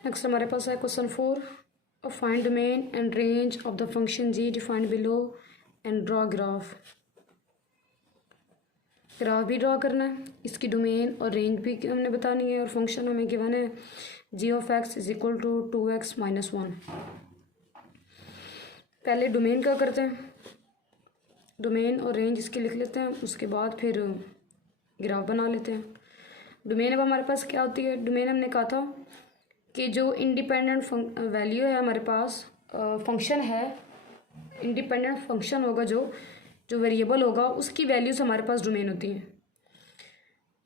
Next हमारे पास है question 4, find domain and range of the function g defined below and draw graph. Graph भी draw करना है, इसकी डोमेन और रेंज भी हमने बतानी है, और फंक्शन हमें गिवन है G of X is equal to 2x - 1। पहले डोमेन का करते हैं, डोमेन और रेंज इसकी लिख लेते हैं, उसके बाद फिर ग्राफ बना लेते हैं। डोमेन अब हमारे पास क्या होती है, डोमेन हमने कहा था कि जो इंडिपेंडेंट वैल्यू है हमारे पास, फंक्शन है, इंडिपेंडेंट फंक्शन होगा जो वेरिएबल होगा उसकी वैल्यूज़ हमारे पास डोमेन होती हैं,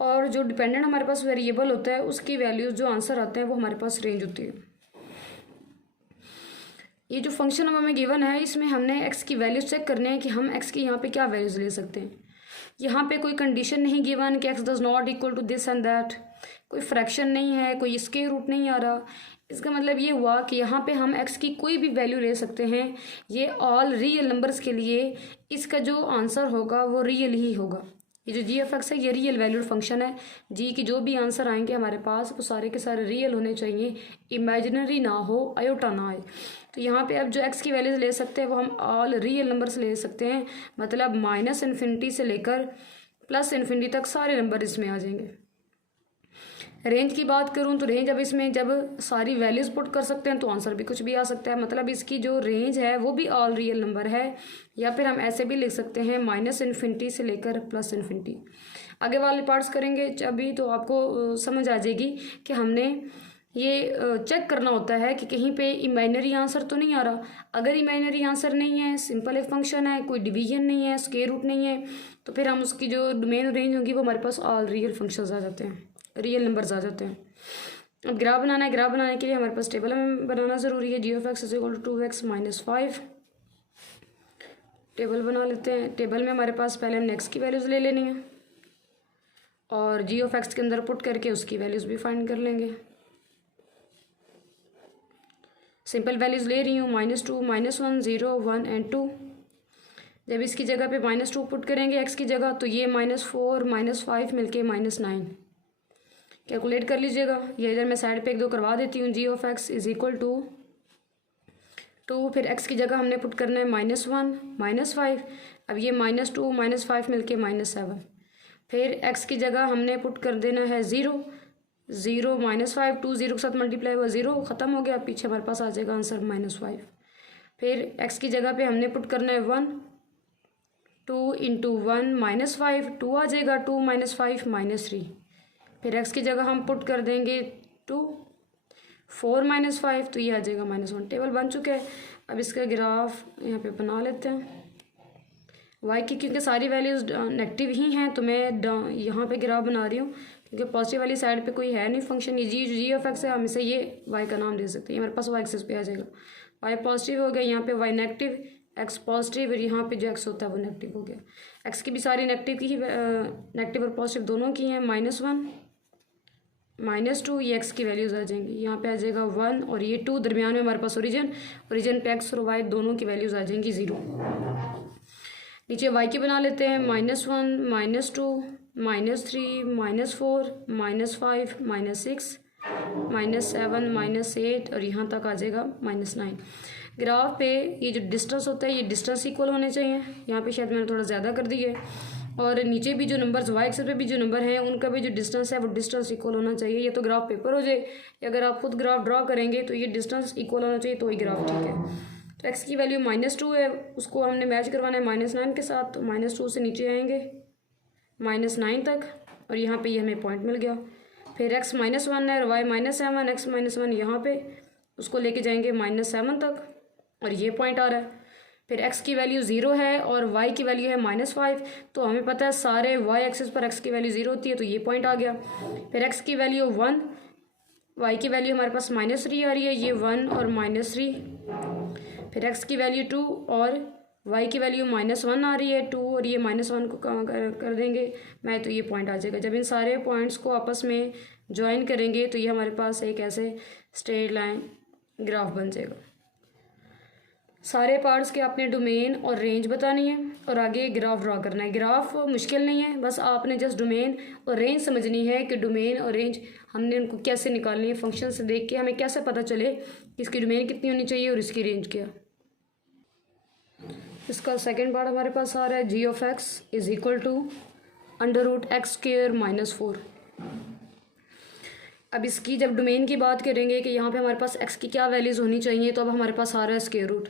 और जो डिपेंडेंट हमारे पास वेरिएबल होता है उसकी वैल्यूज़ जो आंसर आते हैं वो हमारे पास रेंज होती है। ये जो फंक्शन हमें गिवन है इसमें हमने x की वैल्यूज चेक करने हैं कि हम x की यहाँ पे क्या वैल्यूज़ ले सकते हैं। यहाँ पे कोई कंडीशन नहीं गिवन कि x does not equal to this and that, कोई फ्रैक्शन नहीं है, कोई स्क्वायर रूट नहीं आ रहा। इसका मतलब ये हुआ कि यहाँ पे हम x की कोई भी वैल्यू ले सकते हैं। ये ऑल रियल नंबर्स के लिए इसका जो आंसर होगा वो रियल ही होगा। ये जो जी एफ एक्स है ये रियल वैल्यूड फंक्शन है। जी की जो भी आंसर आएंगे हमारे पास वो सारे के सारे रियल होने चाहिए, इमेजिनरी ना हो, आयोटा ना आए। तो यहाँ पे अब जो x की वैल्यूज ले सकते हैं वो हम ऑल रियल नंबर्स ले सकते हैं, मतलब -∞ से लेकर +∞ तक सारे नंबर इसमें आ जाएंगे। रेंज की बात करूँ तो रेंज अब इसमें जब सारी वैल्यूज़ पुट कर सकते हैं तो आंसर भी कुछ भी आ सकता है, मतलब इसकी जो रेंज है वो भी ऑल रियल नंबर है, या फिर हम ऐसे भी लिख सकते हैं -∞ से लेकर +∞। आगे वाले पार्ट्स करेंगे अभी तो आपको समझ आ जाएगी कि हमने ये चेक करना होता है कि कहीं पे इमेजिनरी आंसर तो नहीं आ रहा। अगर इमेजिनरी आंसर नहीं है, सिंपल एक फंक्शन है, कोई डिवीजन नहीं है, स्क्वायर रूट नहीं है, तो फिर हम उसकी जो डोमेन रेंज होगी वो हमारे पास ऑल रियल फंक्शंस आ जाते हैं, रियल नंबर्स आ जाते हैं। अब ग्राफ बनाना है, ग्राफ बनाने के लिए हमारे पास टेबल में बनाना ज़रूरी है। G of X is equal to 2x - 5। Table बना लेते हैं। टेबल में हमारे पास पहले हमने एक्स की वैल्यूज़ ले लेनी है और जी ऑफ एक्स के अंदर पुट करके उसकी वैल्यूज़ भी फाइंड कर लेंगे। सिंपल वैल्यूज़ ले रही हूँ, -2, -1, 0, 1 एंड 2। जब इसकी जगह पे -2 पुट करेंगे x की जगह तो ये -4 -5 मिलके -9। कैलकुलेट कर लीजिएगा, ये इधर मैं साइड पे 1 2 करवा देती हूँ। G of X is equal to 2, फिर x की जगह हमने पुट करना है -1 -5, अब ये -2 -5 मिलके -7, फिर x की जगह हमने पुट कर देना है 0 0 -5, 2 0 के साथ मल्टीप्लाई हुआ 0 ख़त्म हो गया, पीछे हमारे पास आ जाएगा आंसर -5। फिर x की जगह पे हमने पुट करना है 1, 2 × 1 -5, 2 आ जाएगा, 2 - 5 -3। फिर x की जगह हम पुट कर देंगे 2, 4 - 5 तो ये आ जाएगा -1। टेबल बन चुका है। अब इसका ग्राफ यहाँ पे बना लेते हैं। y की क्योंकि सारी वैल्यूज़ नेगेटिव ही हैं तो मैं यहाँ पे ग्राफ बना रही हूँ, क्योंकि पॉजिटिव वाली साइड पे कोई है नहीं फंक्शन। ये जी ऑफ एक्स है, हम इसे ये y का नाम दे सकते हैं। हमारे पास y एक्सिस पे आ जाएगा, y पॉजिटिव हो गया, यहाँ पे y नेगेटिव, x पॉजिटिव, और यहाँ पे जो x होता है वो नेगेटिव हो गया। x की भी सारी नेगेटिव की ही नेगेटिव और पॉजिटिव दोनों की हैं। -1 -2 ये x की वैल्यूज़ आ जाएंगी, यहाँ पे आ जाएगा 1 और ये 2, दरमियान में हमारे पास ओरिजिन पे x और y दोनों की वैल्यूज़ आ जाएंगी 0। नीचे y की बना लेते हैं, -1 -2 -3 -4 -5 -6 -7 -8 और यहाँ तक आ जाएगा -9। ग्राफ पे ये जो डिस्टेंस होता है ये डिस्टेंस इक्वल होने चाहिए, यहाँ पे शायद मैंने थोड़ा ज़्यादा कर दी है, और नीचे भी जो नंबर्स y एक्सिस पे भी जो नंबर हैं उनका भी जो डिस्टेंस है वो डिस्टेंस इक्वल होना चाहिए। ये तो ग्राफ पेपर हो जाए, या अगर आप खुद ग्राफ ड्रॉ करेंगे तो ये डिस्टेंस इक्वल होना चाहिए तो वही ग्राफ ठीक है। तो x की वैल्यू -2 है, उसको हमने मैच करवाना है -9 के साथ, तो -2 से नीचे आएंगे -9 तक, और यहाँ पे ये हमें पॉइंट मिल गया। फिर x -1 है और y -7, x -1 यहाँ पे उसको लेके जाएंगे -7 तक, और ये पॉइंट आ रहा है। फिर x की वैल्यू 0 है और y की वैल्यू है -5, तो हमें पता है सारे y एक्सिस पर x की वैल्यू 0 होती है, तो ये पॉइंट आ गया। फिर x की वैल्यू 1, y की वैल्यू हमारे पास -3 आ रही है, ये 1 और -3। फिर x की वैल्यू 2 और y की वैल्यू -1 आ रही है, 2 और ये -1 को कर देंगे मैं, तो ये पॉइंट आ जाएगा। जब इन सारे पॉइंट्स को आपस में ज्वाइन करेंगे तो ये हमारे पास एक ऐसे स्ट्रेट लाइन ग्राफ बन जाएगा। सारे पार्ट्स के आपने डोमेन और रेंज बतानी है और आगे ग्राफ ड्रॉ करना है। ग्राफ मुश्किल नहीं है, बस आपने जस्ट डोमेन और रेंज समझनी है कि डोमेन और रेंज हमने उनको कैसे निकालनी है, फंक्शन से देख के हमें कैसे पता चले कि इसकी डोमेन कितनी होनी चाहिए और इसकी रेंज क्या। इसका सेकंड पार्ट हमारे पास आ रहा है G of X is equal to under root X square minus 4। अब इसकी जब डोमेन की बात करेंगे कि यहाँ पे हमारे पास एक्स की क्या वैल्यूज़ होनी चाहिए, तो अब हमारे पास आ रहा है स्क्वायर रूट।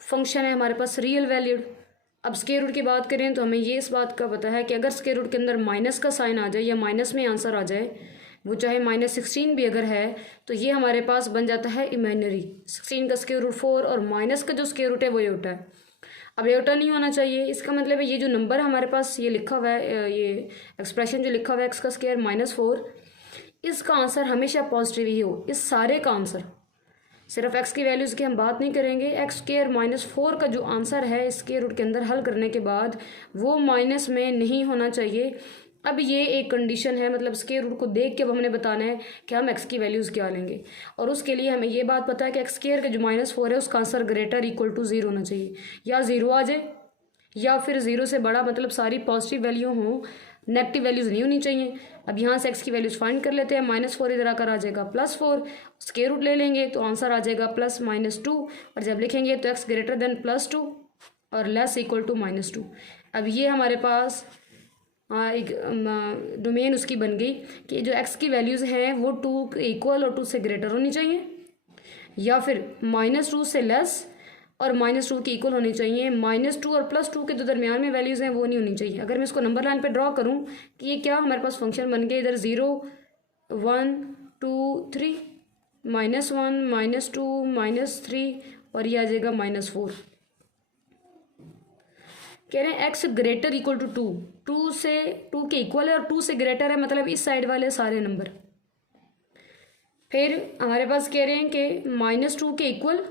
फंक्शन है हमारे पास रियल वैल्यूड। अब स्क्वायर रूट की बात करें तो हमें ये इस बात का पता है कि अगर स्क्वायर रूट के अंदर माइनस का साइन आ जाए या माइनस में आंसर आ जाए, वो चाहे -16 भी अगर है, तो ये हमारे पास बन जाता है इमेजिनरी। 16 का स्क्वायर रूट 4 और माइनस का जो स्क्वायर रूट है वो एटा है। अब एटा नहीं होना चाहिए, इसका मतलब है ये जो नंबर हमारे पास ये लिखा हुआ है, ये एक्सप्रेशन जो लिखा हुआ है एक्स का स्क्वायर -4, इसका आंसर हमेशा पॉजिटिव ही हो। इस सारे का आंसर, सिर्फ एक्स की वैल्यूज़ की हम बात नहीं करेंगे, एक्स स्क्वायर -4 का जो आंसर है स्क्वायर रूट के अंदर हल करने के बाद वो माइनस में नहीं होना चाहिए। अब ये एक कंडीशन है, मतलब स्क्वायर रूट को देख के अब हमने बताना है कि हम एक्स की वैल्यूज़ क्या लेंगे, और उसके लिए हमें ये बात पता है कि एक्स स्क्वायर का जो -4 है उसका आंसर ग्रेटर इक्वल टू 0 होना चाहिए। या 0 आ जाए या फिर 0 से बड़ा, मतलब सारी पॉजिटिव वैल्यू हों, नेगेटिव वैल्यूज़ नहीं होनी चाहिए। अब यहाँ से एक्स की वैल्यूज़ फाइंड कर लेते हैं। -4 इधर आकर आ जाएगा +4, स्क्वायर रूट ले लेंगे तो आंसर आ जाएगा +-2, और जब लिखेंगे तो एक्स ग्रेटर देन +2 और लेस इक्वल टू -2। अब ये हमारे पास एक डोमेन उसकी बन गई कि जो एक्स की वैल्यूज़ हैं वो 2 के इक्वल और 2 से ग्रेटर होनी चाहिए, या फिर -2 से लेस और -2 की इक्वल होनी चाहिए। -2 और +2 के जो दरमियान में वैल्यूज़ हैं वो नहीं होनी चाहिए। अगर मैं इसको नंबर लाइन पे ड्रॉ करूँ कि ये क्या हमारे पास फंक्शन बन गए, इधर 0 1 2 3 -1 -2 -3 और ये आ जाएगा -4। कह रहे हैं एक्स ग्रेटर इक्वल टू 2, 2 के इक्वल है और 2 से ग्रेटर है, मतलब इस साइड वाले सारे नंबर। फिर हमारे पास कह रहे हैं कि -2 के इक्वल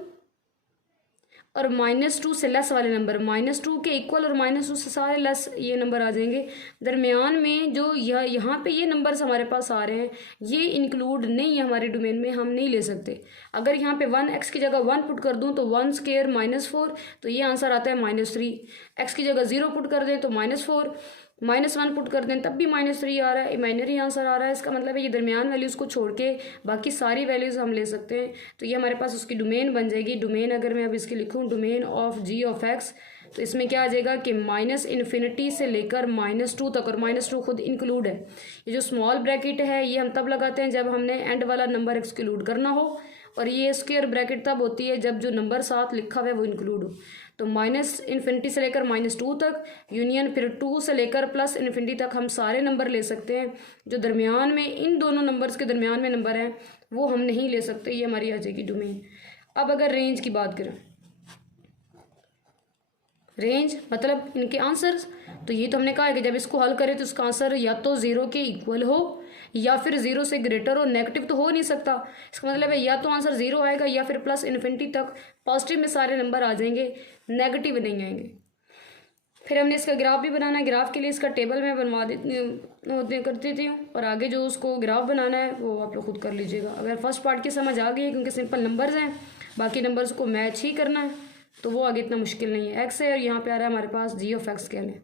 और -2 से लेस वाले नंबर, -2 के इक्वल और -2 से सारे लेस ये नंबर आ जाएंगे। दरमियान में जो यहाँ पे ये नंबर्स हमारे पास आ रहे हैं ये इंक्लूड नहीं है हमारे डोमेन में, हम नहीं ले सकते। अगर यहाँ पे 1 एक्स की जगह 1 पुट कर दूँ तो 1 स्क्वायर -4, तो ये आंसर आता है -3। एक्स की जगह 0 पुट कर दें तो -4, -1 पुट कर दें तब भी -3 आ रहा है, इमेजिनरी आंसर आ रहा है। इसका मतलब है ये दरमियान वैल्यूज़ को छोड़ के बाकी सारी वैल्यूज़ हम ले सकते हैं। तो ये हमारे पास उसकी डोमेन बन जाएगी। डोमेन अगर मैं अब इसकी लिखूँ domain of g of x, तो इसमें क्या आ जाएगा कि -∞ से लेकर -2 तक, और -2 खुद इंक्लूड है। ये जो स्मॉल ब्रैकेट है ये हम तब लगाते हैं जब हमने एंड वाला नंबर एक्सक्लूड करना हो, और ये स्क्वायर ब्रैकेट तब होती है जब जो नंबर साथ लिखा हुआ है वो इंक्लूड हो। तो -∞ से लेकर -2 तक यूनियन, फिर 2 से लेकर +∞ तक हम सारे नंबर ले सकते हैं। जो दरमियान में इन दोनों नंबर्स के दरमियान में नंबर हैं वो हम नहीं ले सकते, ये हमारी आ जाएगी डोमेन। अब अगर रेंज की बात करें, रेंज मतलब इनके आंसर्स, तो ये तो हमने कहा है कि जब इसको हल करें तो इसका आंसर या तो 0 के इक्वल हो या फिर 0 से ग्रेटर हो, नेगेटिव तो हो नहीं सकता। इसका मतलब है या तो आंसर 0 आएगा या फिर +∞ तक पॉजिटिव में सारे नंबर आ जाएंगे, नेगेटिव नहीं आएंगे। फिर हमने इसका ग्राफ भी बनाना है। ग्राफ के लिए इसका टेबल मैं बनवा कर देती हूँ, और आगे जो उसको ग्राफ बनाना है वो आप लोग खुद कर लीजिएगा। अगर फर्स्ट पार्ट की समझ आ गई है, क्योंकि सिंपल नंबर्स हैं, बाकी नंबर्स को मैच ही करना है, तो वो आगे इतना मुश्किल नहीं है। एक्स है और यहाँ पे आ रहा है हमारे पास जी ऑफ एक्स कहने।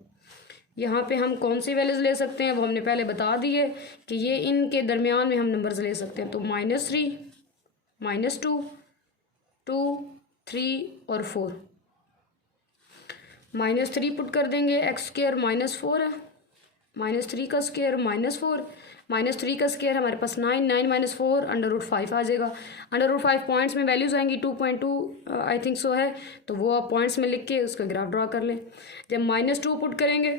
यहाँ पे हम कौन सी वैल्यूज़ ले सकते हैं वो हमने पहले बता दी है कि ये इनके दरमियान में हम नंबर्स ले सकते हैं। तो -3 -2 2 3 और 4। -3 पुट कर देंगे, एक्स स्क्वायर -4 है, -3 का स्क्वायर -4, -3 का स्क्वायर हमारे पास 9 9 -4 √5 आ जाएगा। √5 पॉइंट्स में वैल्यूज़ आएंगी, 2.2 आई थिंक सो है, तो वो आप पॉइंट्स में लिख के उसका ग्राफ ड्रा कर लें। जब -2 पुट करेंगे,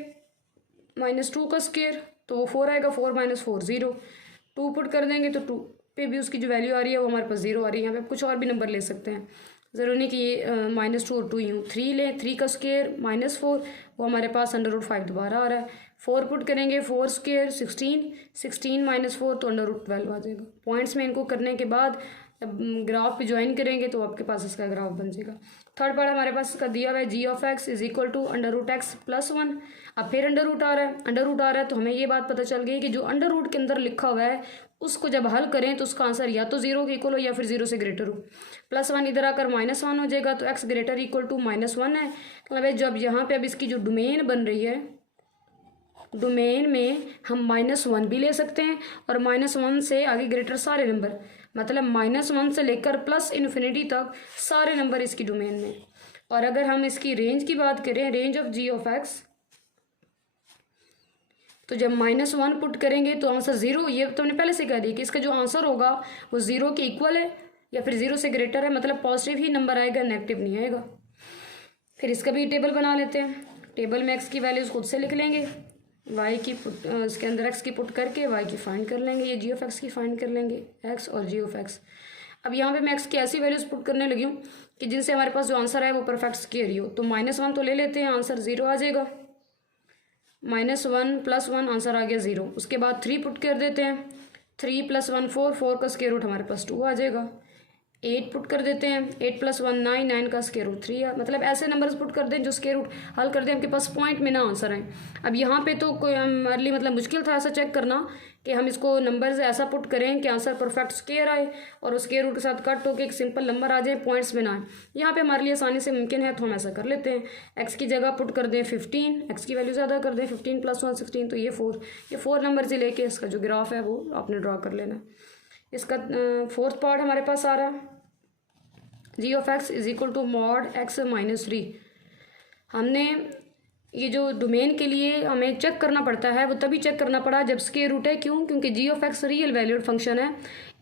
-2 का स्क्वायर तो वो 4 आएगा, 4 -4 0। 2 पुट कर देंगे तो 2 पे भी उसकी जो वैल्यू आ रही है वो हमारे पास 0 आ रही है। यहाँ पे कुछ और भी नंबर ले सकते हैं, ज़रूरी नहीं कि ये -2 और 2 यूँ। 3 लें, 3 का स्क्वायर -4 वो हमारे पास √5 दोबारा आ रहा है। 4 पुट करेंगे, 4 स्क्वायर 16 16 -4 तो √12 आ जाएगा। पॉइंट्स में इनको करने के बाद जब ग्राफ पे ज्वाइन करेंगे तो आपके पास इसका ग्राफ बन जाएगा। थर्ड पार्ट हमारे पास इसका दिया हुआ है G of X is equal to √x + 1। अब फिर अंडर रूट आ रहा है, तो हमें ये बात पता चल गई कि जो अंडर रूट के अंदर लिखा हुआ है उसको जब हल करें तो उसका आंसर या तो 0 के इक्वल हो या फिर 0 से ग्रेटर हो। +1 इधर आकर -1 हो जाएगा, तो x ग्रेटर इक्वल टू -1 है। मतलब जब यहाँ पे अब इसकी जो डोमेन बन रही है डोमेन में हम -1 भी ले सकते हैं और -1 से आगे ग्रेटर सारे नंबर, मतलब -1 से लेकर प्लस इन्फिनिटी तक सारे नंबर इसकी डोमेन में। और अगर हम इसकी रेंज की बात करें, range of g of x, तो जब -1 पुट करेंगे तो आंसर 0, ये तो हमने पहले से कह दिया कि इसका जो आंसर होगा वो 0 के इक्वल है या फिर 0 से ग्रेटर है, मतलब पॉजिटिव ही नंबर आएगा, नेगेटिव नहीं आएगा। फिर इसका भी टेबल बना लेते हैं। टेबल में एक्स की वैल्यूज़ खुद से लिख लेंगे, वाई की पुट इसके अंदर एक्स की पुट करके वाई की फाइंड कर लेंगे, ये जी ऑफ एक्स की फाइंड कर लेंगे, एक्स और जी ऑफ एक्स। अब यहाँ पे मैं एक्स की ऐसी वैल्यूज़ पुट करने लगी हूँ कि जिनसे हमारे पास जो आंसर है वो परफेक्ट स्क्वायर ही हो। तो -1 तो ले लेते हैं, आंसर 0 आ जाएगा। -1 + 1 आंसर आ गया 0। उसके बाद 3 पुट कर देते हैं, 3 + 1 4, 4 का स्क्वायर रूट हमारे पास 2 आ जाएगा। 8 पुट कर देते हैं, 8 + 1 9, 9 का स्क्वायर रूट 3 है। मतलब ऐसे नंबर्स पुट कर दें जो स्क्वायर रूट हल कर दें आपके पास पॉइंट में ना आंसर आए। अब यहाँ पे तो कोई हमारे लिए मतलब मुश्किल था ऐसा चेक करना कि हम इसको नंबर्स ऐसा पुट करें कि आंसर परफेक्ट स्क्वायर आए और उस स्क्वायर रूट के साथ कट होकर एक सिंपल नंबर आ जाए, पॉइंट्स में ना आए। यहाँ पे हमारे लिए आसानी से मुमकिन है, तो हम ऐसा कर लेते हैं। एक्स की जगह पुट कर दें 15, एक्स की वैल्यू ज़्यादा कर दें, 15 + 1 16, तो ये 4 नंबर से लेके इसका जो ग्राफ है वो आपने ड्रा कर लेना। इसका 4th पार्ट हमारे पास आ रहा है, G of X is equal to mod X -3। हमने ये जो डोमेन के लिए हमें चेक करना पड़ता है वो तभी चेक करना पड़ा जब स्क्वायर रूट है। क्यों? क्योंकि G of X real valued function है,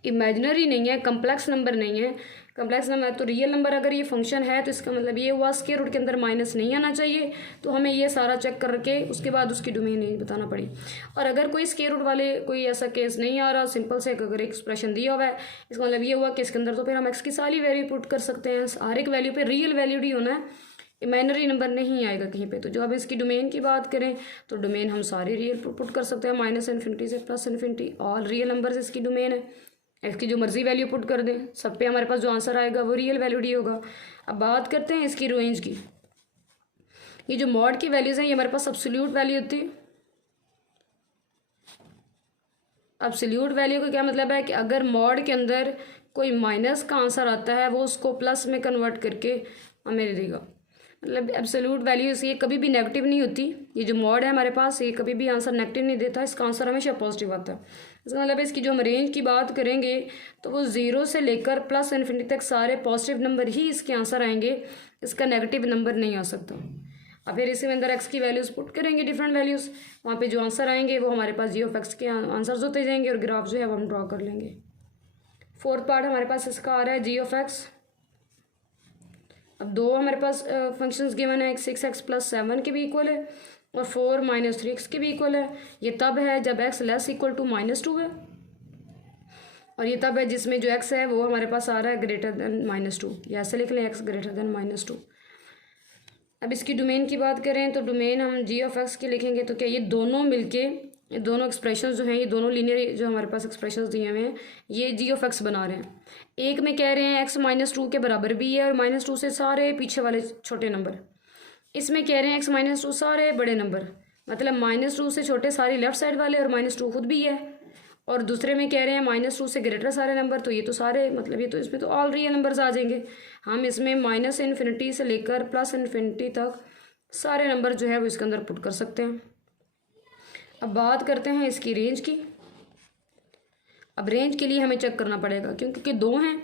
इमेजिनरी नहीं है, कम्प्लेक्स नंबर नहीं है। कम्प्लेक्स नंबर तो रियल नंबर अगर ये फंक्शन है तो इसका मतलब ये हुआ स्क्वायर रूट के अंदर माइनस नहीं आना चाहिए। तो हमें ये सारा चेक करके उसके बाद उसकी डोमेन नहीं बताना पड़ी। और अगर कोई स्क्वायर रूट वाले कोई ऐसा केस नहीं आ रहा, सिंपल से अगर एक्सप्रेशन दिया हुआ है, इसका मतलब ये हुआ कि इसके अंदर तो फिर हम एक्स की सारी वैल्यू पुट कर सकते हैं। हर एक वैल्यू पे रियल वैल्यूड ही होना है, इमेजिनरी नंबर नहीं आएगा कहीं पे। तो जो अब इसकी डोमेन की बात करें तो डोमेन हम सारे रियल पुट कर सकते हैं, -∞ से +∞, ऑल रियल नंबर्स इसकी डोमेन है। एक्स की जो मर्जी वैल्यू पुट कर दें, सब पे हमारे पास जो आंसर आएगा वो रियल वैल्यूड ही होगा। अब बात करते हैं इसकी रेंज की। ये जो मॉड की वैल्यूज़ हैं ये हमारे पास एब्सोल्यूट वैल्यू होती है। एब्सोल्यूट वैल्यू का क्या मतलब है कि अगर मॉड के अंदर कोई माइनस का आंसर आता है वो उसको प्लस में कन्वर्ट करके हमें दे देगा। मतलब एब्सोल्यूट वैल्यू ये कभी भी नेगेटिव नहीं होती। ये जो मॉड है हमारे पास ये कभी भी आंसर नेगेटिव नहीं देता, इसका आंसर हमेशा पॉजिटिव आता है। इसका मतलब इसकी जो हम रेंज की बात करेंगे तो वो 0 से लेकर +∞ तक सारे पॉजिटिव नंबर ही इसके आंसर आएंगे, इसका नेगेटिव नंबर नहीं आ सकता। अब फिर इसके अंदर एक्स की वैल्यूज़ पुट करेंगे, डिफरेंट वैल्यूज़, वहाँ पे जो आंसर आएंगे वो हमारे पास जी ऑफ एक्स के आंसर्स होते जाएंगे और ग्राफ जो है वो हम ड्रॉ कर लेंगे। 4th पार्ट हमारे पास इसका आ रहा है जी ऑफ एक्स। अब दो हमारे पास फंक्शंस गिवन है, 6x + 7 के भी इक्वल है और 4 - 3x के भी इक्वल है। ये तब है जब x <= -2 है और ये तब है जिसमें जो x है वो हमारे पास आ रहा है > -2, या ऐसे लिख लें x > -2। अब इसकी डोमेन की बात करें तो डोमेन हम जी ऑफ एक्स की लिखेंगे तो क्या ये दोनों मिलके, ये दोनों एक्सप्रेशंस जो हैं, ये दोनों लीनियर जो हमारे पास एक्सप्रेशंस दिए हुए हैं ये जी ऑफ एक्स बना रहे हैं। एक में कह रहे हैं x -2 के बराबर भी है और -2 से सारे पीछे वाले छोटे नंबर। इसमें कह रहे हैं x -2 सारे बड़े नंबर, मतलब -2 से छोटे सारे लेफ्ट साइड वाले और -2 खुद भी है। और दूसरे में कह रहे हैं -2 से ग्रेटर सारे नंबर, तो ये तो सारे मतलब ये तो इसमें तो ऑल रियल नंबर्स आ जाएंगे। हम इसमें -∞ से लेकर +∞ तक सारे नंबर जो है वो इसके अंदर पुट कर सकते हैं। अब बात करते हैं इसकी रेंज की। अब रेंज के लिए हमें चेक करना पड़ेगा क्योंकि दो हैं,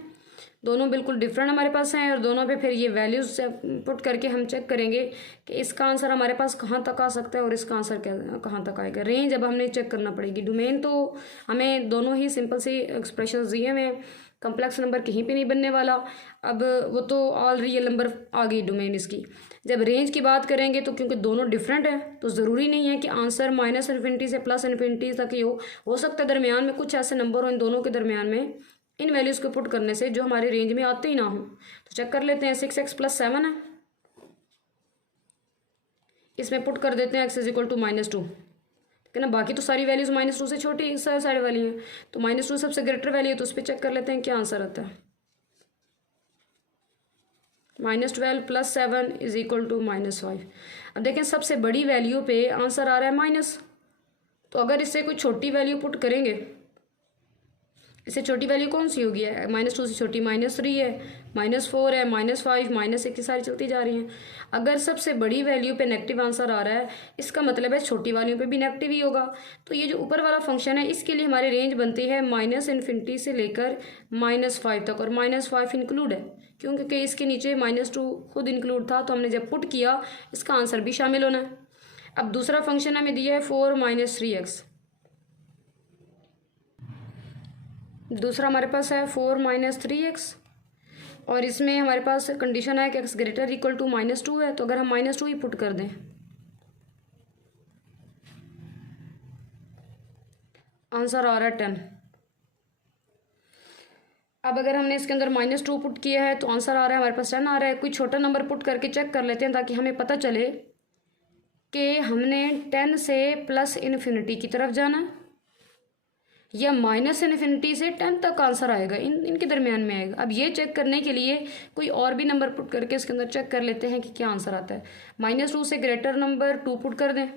दोनों बिल्कुल डिफरेंट हमारे पास हैं और दोनों पे फिर ये वैल्यूज से पुट करके हम चेक करेंगे कि इसका आंसर हमारे पास कहाँ तक आ सकता है और इसका आंसर कहाँ तक आएगा। रेंज अब हमने चेक करना पड़ेगी। डोमेन तो हमें दोनों ही सिंपल सी एक्सप्रेशन दिए हुए हैं, कम्प्लेक्स नंबर कहीं पे नहीं बनने वाला। अब वो तो ऑल रियल नंबर आ गई डोमेन इसकी। जब रेंज की बात करेंगे तो क्योंकि दोनों डिफरेंट है तो ज़रूरी नहीं है कि आंसर -∞ से +∞ तक ही हो सकता है दरमियान में कुछ ऐसे नंबर हो इन दोनों के दरमियान में, इन वैल्यूज़ को पुट करने से जो हमारे रेंज में आते ही ना हो। तो चेक कर लेते हैं, 6x + 7 है, इसमें पुट कर देते हैं x = -2, ठीक है ना। बाकी तो सारी वैल्यूज़ -2 से छोटी साइड वाली हैं, तो -2 सबसे ग्रेटर वैल्यू है तो उस पर चेक कर लेते हैं क्या आंसर आता है। -12 + 7 = -5। अब देखें सबसे बड़ी वैल्यू पे आंसर आ रहा है माइनस, तो अगर इससे कोई छोटी वैल्यू पुट करेंगे इससे छोटी वैल्यू कौन सी होगी? -2 से छोटी -3 है, -4 है, -5, -1 की सारी चलती जा रही हैं। अगर सबसे बड़ी वैल्यू पे नेगेटिव आंसर आ रहा है, इसका मतलब है छोटी वालों पे भी नेगेटिव ही होगा। तो ये जो ऊपर वाला फंक्शन है, इसके लिए हमारी रेंज बनती है -∞ से लेकर -5 तक, और -5 इंक्लूड है क्योंकि इसके नीचे -2 खुद इंक्लूड था, तो हमने जब पुट किया इसका आंसर भी शामिल होना है। अब दूसरा फंक्शन हमें दिया है 4 - 3x। दूसरा हमारे पास है 4 - 3x, और इसमें हमारे पास कंडीशन है कि x ग्रेटर इक्वल टू -2 है। तो अगर हम -2 ही पुट कर दें, आंसर आ रहा है 10। अब अगर हमने इसके अंदर -2 पुट किया है तो आंसर आ रहा है हमारे पास 10 आ रहा है। कोई छोटा नंबर पुट करके चेक कर लेते हैं ताकि हमें पता चले कि हमने 10 से +∞ की तरफ जाना है या -∞ से 10 तक आंसर आएगा, इनके दरमियान में आएगा। अब ये चेक करने के लिए कोई और भी नंबर पुट करके इसके अंदर चेक कर लेते हैं कि क्या आंसर आता है। -2 से ग्रेटर नंबर 2 पुट कर दें।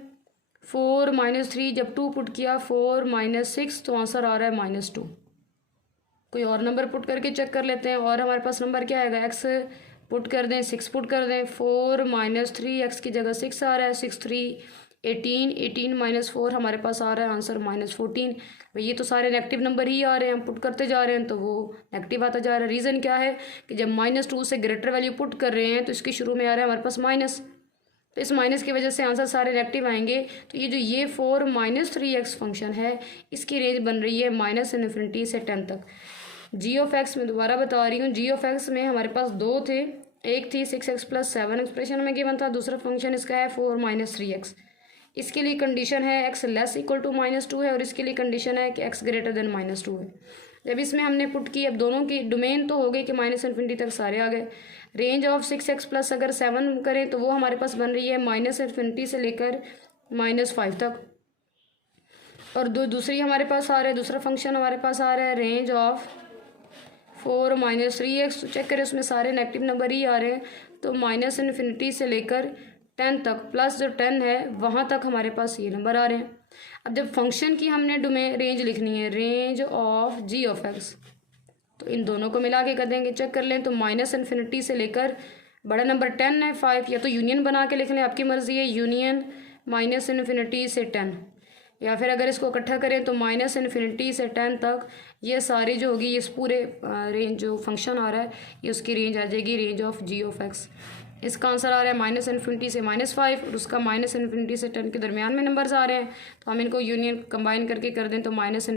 4 - 3 जब 2 पुट किया 4 - 6, तो आंसर आ रहा है -2। कोई और नंबर पुट करके चेक कर लेते हैं, और हमारे पास नंबर क्या आएगा? x पुट कर दें, 6 पुट कर दें। 4 - 3 x की जगह 6 आ रहा है, 6 3 18, 18 - 4 हमारे पास आ रहा है आंसर -14। ये तो सारे नेगेटिव नंबर ही आ रहे हैं, हम पुट करते जा रहे हैं तो वो नेगेटिव आता जा रहा है। रीज़न क्या है कि जब -2 से ग्रेटर वैल्यू पुट कर रहे हैं तो इसके शुरू में आ रहा है हमारे पास माइनस, तो इस माइनस की वजह से आंसर सारे नेगेटिव आएंगे। तो ये 4 - 3x फंक्शन है, इसकी रेंज बन रही है -∞ से 10 तक। g(x) में दोबारा बता रही हूँ, g(x) में हमारे पास दो थे, एक थी 6x + 7 एक्सप्रेशन में गिवन था, दूसरा फंक्शन इसका है 4 - 3x। इसके लिए कंडीशन है x लेस इक्वल टू -2 है, और इसके लिए कंडीशन है कि x ग्रेटर देन -2 है। जब इसमें हमने पुट की, अब दोनों की डोमेन तो हो गई कि -∞ तक सारे आ गए। रेंज ऑफ 6x + अगर 7 करें तो वो हमारे पास बन रही है -∞ से लेकर -5 तक। और दूसरी हमारे पास आ रहा है, दूसरा फंक्शन हमारे पास आ रहा है रेंज ऑफ 4 - 3x। तो चेक करें उसमें सारे नेगेटिव नंबर ही आ रहे हैं, तो -∞ से लेकर 10 तक, प्लस जो 10 है वहाँ तक हमारे पास ये नंबर आ रहे हैं। अब जब फंक्शन की हमने डोमेन रेंज लिखनी है, रेंज ऑफ g(x), तो इन दोनों को मिला के कर देंगे। चेक कर लें तो -∞ से लेकर बड़ा नंबर 10 है 5, या तो यूनियन बना के लिख लें, आपकी मर्ज़ी है, यूनियन -∞ से 10, या फिर अगर इसको इकट्ठा करें तो -∞ से 10 तक ये सारी जो होगी, ये पूरे रेंज जो फंक्शन आ रहा है ये उसकी रेंज आ जाएगी, रेंज ऑफ g(x). इसका आंसर आ रहा है -∞ से -5, और उसका -∞ से 10 के दरमियान में नंबर्स आ रहे हैं। तो हम इनको यूनियन कंबाइन करके कर दें तो -∞ से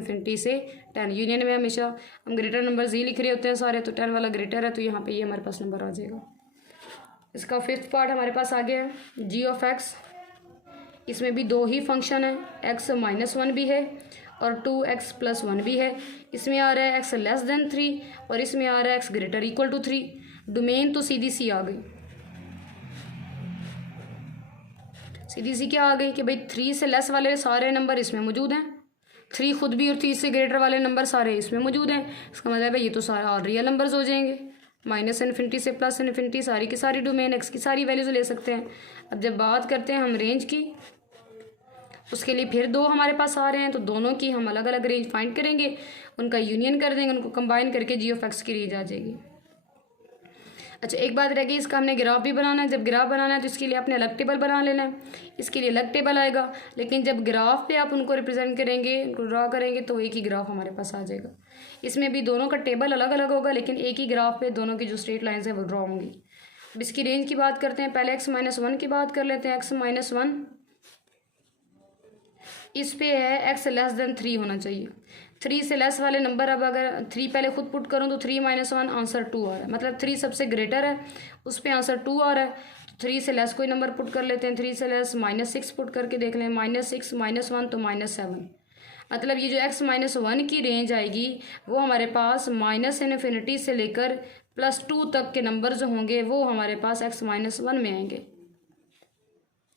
10। यूनियन में हमेशा हम ग्रेटर नंबर ही लिख रहे होते हैं सारे, तो 10 वाला ग्रेटर है, तो यहाँ पे ये हमारे पास नंबर आ जाएगा। इसका 5th पार्ट हमारे पास आ गया है g(x). इसमें भी दो ही फंक्शन है, x - 1 भी है और 2x + 1 भी है। इसमें आ रहा है x लेस देन 3, और इसमें आ रहा है x greater equal to 3। Domain तो सीधी सी आ गई, सीधी सी क्या आ गई कि भाई 3 से लेस वाले सारे नंबर इसमें मौजूद हैं, 3 खुद भी और 3 से ग्रेटर वाले नंबर सारे इसमें मौजूद हैं। इसका मतलब है ये तो सारा और रियल नंबर्स हो जाएंगे। -∞ से +∞ सारी की सारी डोमेन x की सारी वैल्यूज ले सकते हैं। अब जब बात करते हैं हम रेंज की, उसके लिए फिर दो हमारे पास आ रहे हैं, तो दोनों की हम अलग अलग रेंज फाइंड करेंगे, उनका यूनियन कर देंगे, उनको कंबाइन करके g(x) की रेंज आ जाएगी। अच्छा, एक बात रह गई, इसका हमने ग्राफ भी बनाना है। जब ग्राफ बनाना है तो इसके लिए आपने अलग टेबल बना लेना है, इसके लिए अलग टेबल आएगा, लेकिन जब ग्राफ पे आप उनको रिप्रेजेंट करेंगे, उनको ड्रा करेंगे, तो एक ही ग्राफ हमारे पास आ जाएगा। इसमें भी दोनों का टेबल अलग अलग होगा, लेकिन एक ही ग्राफ पे दोनों की जो स्ट्रेट लाइन्स हैं वो ड्रा होंगी। अब इसकी रेंज की बात करते हैं, पहले x - 1 की बात कर लेते हैं। x - 1 इस पे है x लेस देन 3 होना चाहिए। 3 से लेस वाले नंबर, अब अगर 3 पहले खुद पुट करूँ तो 3 - 1 आंसर 2 आ रहा है, मतलब 3 सबसे ग्रेटर है, उस पे आंसर 2 आ रहा है। तो 3 से लेस कोई नंबर पुट कर लेते हैं, 3 से लेस -6 पुट करके देख लें, -6 - 1 तो -7। मतलब ये जो x - 1 की रेंज आएगी वो हमारे पास -∞ से लेकर +2 तक के नंबर जो होंगे वो हमारे पास x - 1 में आएंगे।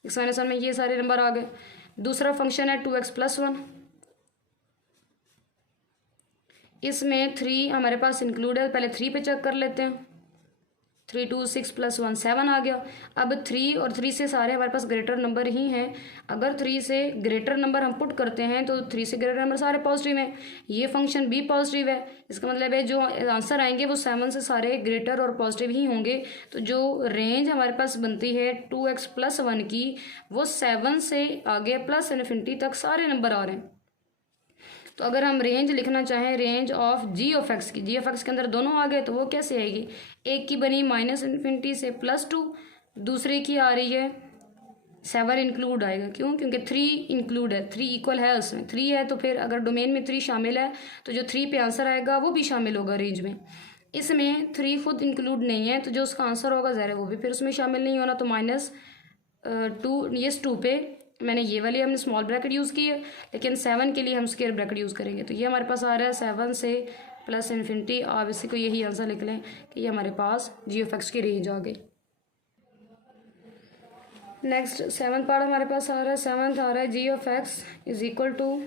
x - 1 में ये सारे नंबर आ गए। दूसरा फंक्शन है 2x + 1, इसमें 3 हमारे पास इंक्लूड है। पहले 3 पे चेक कर लेते हैं, 3 2 6 प्लस 1 7 आ गया। अब 3 और 3 से सारे हमारे पास ग्रेटर नंबर ही हैं। अगर 3 से ग्रेटर नंबर हम पुट करते हैं तो 3 से ग्रेटर नंबर सारे पॉजिटिव हैं। ये फंक्शन भी पॉजिटिव है, इसका मतलब है जो आंसर आएंगे वो 7 से सारे ग्रेटर और पॉजिटिव ही होंगे। तो जो रेंज हमारे पास बनती है 2x प्लस 1 की, वो 7 से आगे प्लस इन्फिनिटी तक सारे नंबर आ रहे हैं। तो अगर हम रेंज लिखना चाहें range of g of x की, जी ऑफ एक्स के अंदर दोनों आ गए तो वो कैसे आएगी, एक की बनी माइनस इन्फिनिटी से +2, दूसरे की आ रही है 7 इंक्लूड आएगा। क्यों? क्योंकि 3 इंक्लूड है, 3 इक्वल है, उसमें 3 है तो फिर अगर डोमेन में 3 शामिल है तो जो 3 पे आंसर आएगा वो भी शामिल होगा रेंज में। इसमें 3 खुद इंक्लूड नहीं है तो जो उसका आंसर होगा ज़ाहिर है वो भी फिर उसमें शामिल नहीं होना। तो -2 ये 2 पे मैंने ये वाली हमने स्मॉल ब्रैकेट यूज़ की है, लेकिन 7 के लिए हम स्क्वायर ब्रैकेट यूज़ करेंगे। तो ये हमारे पास आ रहा है 7 से प्लस इन्फिनिटी। आप इसी को यही आंसर लिख लें कि ये हमारे पास जी ऑफ एक्स की रेंज आ गई। नेक्स्ट 7th पार्ट हमारे पास आ रहा है। 7th आ रहा है G of X is equal to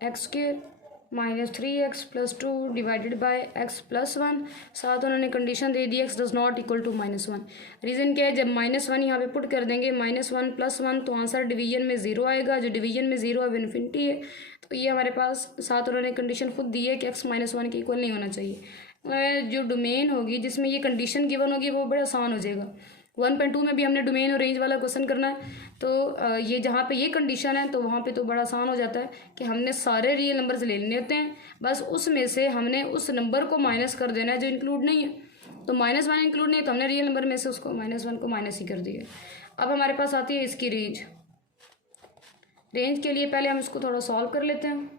X square minus 3x plus 2 divided by x plus 1। साथ उन्होंने कंडीशन दे दी x does not equal to -1। Reason क्या है, जब -1 यहाँ पे पुट कर देंगे -1 प्लस 1 तो आंसर डिवीजन में 0 आएगा। जो डिवीजन में 0 अब इन्फिनिटी है। तो ये हमारे पास साथ उन्होंने कंडीशन खुद दी है कि x -1 के इक्वल नहीं होना चाहिए। जो डोमेन होगी जिसमें ये कंडीशन गिवन होगी वो बड़ा आसान हो जाएगा। 1.2 में भी हमने डोमेन और रेंज वाला क्वेश्चन करना है, तो ये जहाँ पे ये कंडीशन है तो वहाँ पे तो बड़ा आसान हो जाता है कि हमने सारे रियल नंबर्स ले लेने होते हैं, बस उसमें से हमने उस नंबर को माइनस कर देना है जो इंक्लूड नहीं है। तो -1 इंक्लूड नहीं है तो हमने रियल नंबर में से उसको -1 को माइनस ही कर दिया। अब हमारे पास आती है इसकी रेंज। रेंज के लिए पहले हम इसको थोड़ा सॉल्व कर लेते हैं।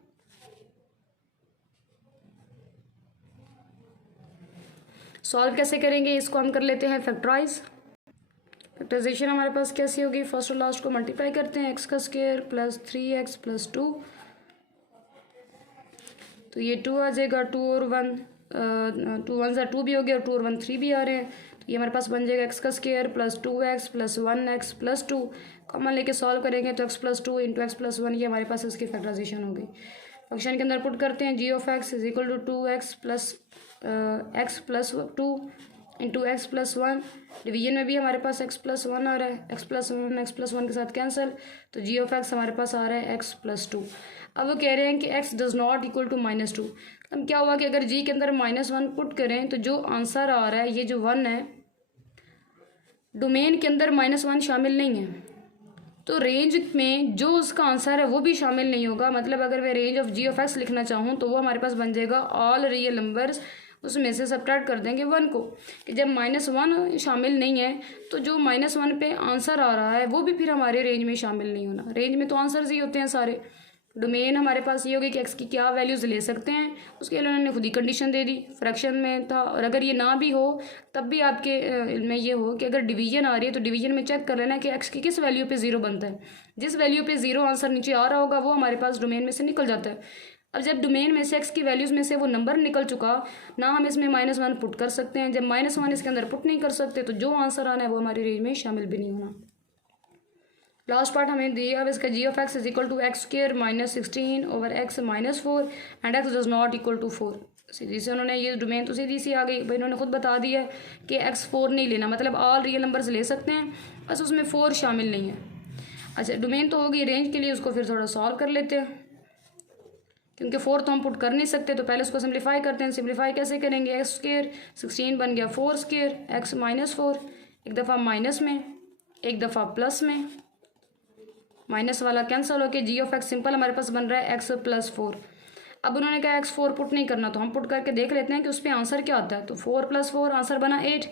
सॉल्व कैसे करेंगे, इसको हम कर लेते हैं फैक्टराइज। फैक्टराइजेशन हमारे पास कैसी होगी, फर्स्ट और लास्ट को मल्टीप्लाई करते हैं, x का स्क्वायर प्लस 3x प्लस 2, तो ये 2 आ जाएगा। 2 और 1 2 1 ज़ा 2 भी हो गया और 2 और 1 3 भी आ रहे हैं। तो ये हमारे पास बन जाएगा x का square plus 2x plus 1x plus 2। Common लेके सॉल्व करेंगे तो x plus 2 into x plus 1, ये हमारे पास इसकी फैक्टराइजेशन हो गई। फंक्शन के अंदर पुट करते हैं G of X is equal to 2x plus x plus 2 into X plus 1। Division में भी हमारे पास x प्लस 1 आ रहा है, x प्लस 1 के साथ कैंसिल, तो जी ऑफ एक्स हमारे पास आ रहा है x प्लस 2। अब वो कह रहे हैं कि x does not equal to -2। मतलब क्या हुआ कि अगर g के अंदर -1 पुट करें तो जो आंसर आ रहा है ये जो 1 है, डोमेन के अंदर -1 शामिल नहीं है, तो रेंज में जो उसका आंसर है वो भी शामिल नहीं होगा। मतलब अगर मैं range of g of x लिखना चाहूँ तो वो हमारे पास बन जाएगा ऑल रियल नंबर्स, उसमें से सब्ट्रैक्ट कर देंगे 1 को, कि जब -1 शामिल नहीं है तो जो -1 पे आंसर आ रहा है वो भी फिर हमारे रेंज में शामिल नहीं होना। रेंज में तो आंसर्स ही होते हैं सारे। डोमेन हमारे पास ये होगी कि x की क्या वैल्यूज़ ले सकते हैं, उसके लिए उन्होंने खुद ही कंडीशन दे दी, फ्रैक्शन में था। और अगर ये ना भी हो तब भी आपके में ये हो कि अगर डिवीजन आ रही है तो डिवीजन में चेक कर लेना कि x की किस वैल्यू पे 0 बनता है। जिस वैल्यू पे 0 आंसर नीचे आ रहा होगा वो हमारे पास डोमेन में से निकल जाता है। अब जब डोमेन में से x की वैल्यूज़ में से वो नंबर निकल चुका ना, हम इसमें -1 पुट कर सकते हैं। जब -1 इसके अंदर पुट नहीं कर सकते तो जो आंसर आना है वो हमारी रेंज में शामिल भी नहीं होना। लास्ट पार्ट हमें दिया, अब इसका G of X is equal to X square minus 16 over x minus 4 and x does not equal to 4। सीधी से उन्होंने ये डोमेन तो सीधी सी आ गई भाई, इन्होंने खुद बता दिया कि x 4 नहीं लेना, मतलब ऑल रियल नंबर्स ले सकते हैं, बस उसमें 4 शामिल नहीं है। अच्छा, डोमेन तो होगी, रेंज के लिए उसको फिर थोड़ा सॉल्व कर लेते हैं, क्योंकि 4 तो हम पुट कर नहीं सकते, तो पहले उसको सिंप्लीफाई करते हैं। सिंप्लीफाई कैसे करेंगे, एक्स स्क्वायर 16 बन गया 4 स्क्वायर, एक्स माइनस 4, एक दफ़ा माइनस में एक दफ़ा प्लस में, माइनस वाला कैंसिल होके जी ऑफ एक्स सिंपल हमारे पास बन रहा है x प्लस 4। अब उन्होंने कहा x 4 पुट नहीं करना, तो हम पुट करके देख लेते हैं कि उस पर आंसर क्या आता है। तो 4 + 4 आंसर बना 8।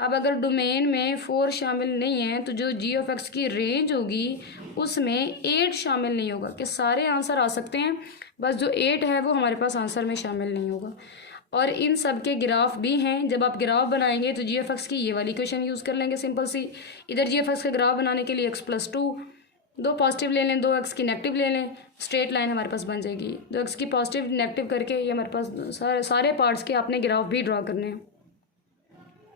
अब अगर डोमेन में 4 शामिल नहीं है तो जो जी ऑफ एक्स की रेंज होगी उसमें 8 शामिल नहीं होगा, कि सारे आंसर आ सकते हैं, बस जो 8 है वो हमारे पास आंसर में शामिल नहीं होगा। और इन सब के ग्राफ भी हैं, जब आप ग्राफ बनाएंगे तो जी ऑफ एक्स की ये वाली इक्वेशन यूज़ कर लेंगे सिंपल सी। इधर जी ऑफ एक्स का ग्राफ बनाने के लिए x + 2, 2 पॉजिटिव ले लें, 2 x की नेगेटिव ले लें, स्ट्रेट लाइन हमारे पास बन जाएगी। 2 x की पॉजिटिव नेगेटिव करके ये हमारे पास सारे पार्ट्स के आपने ग्राफ भी ड्रा करने हैं।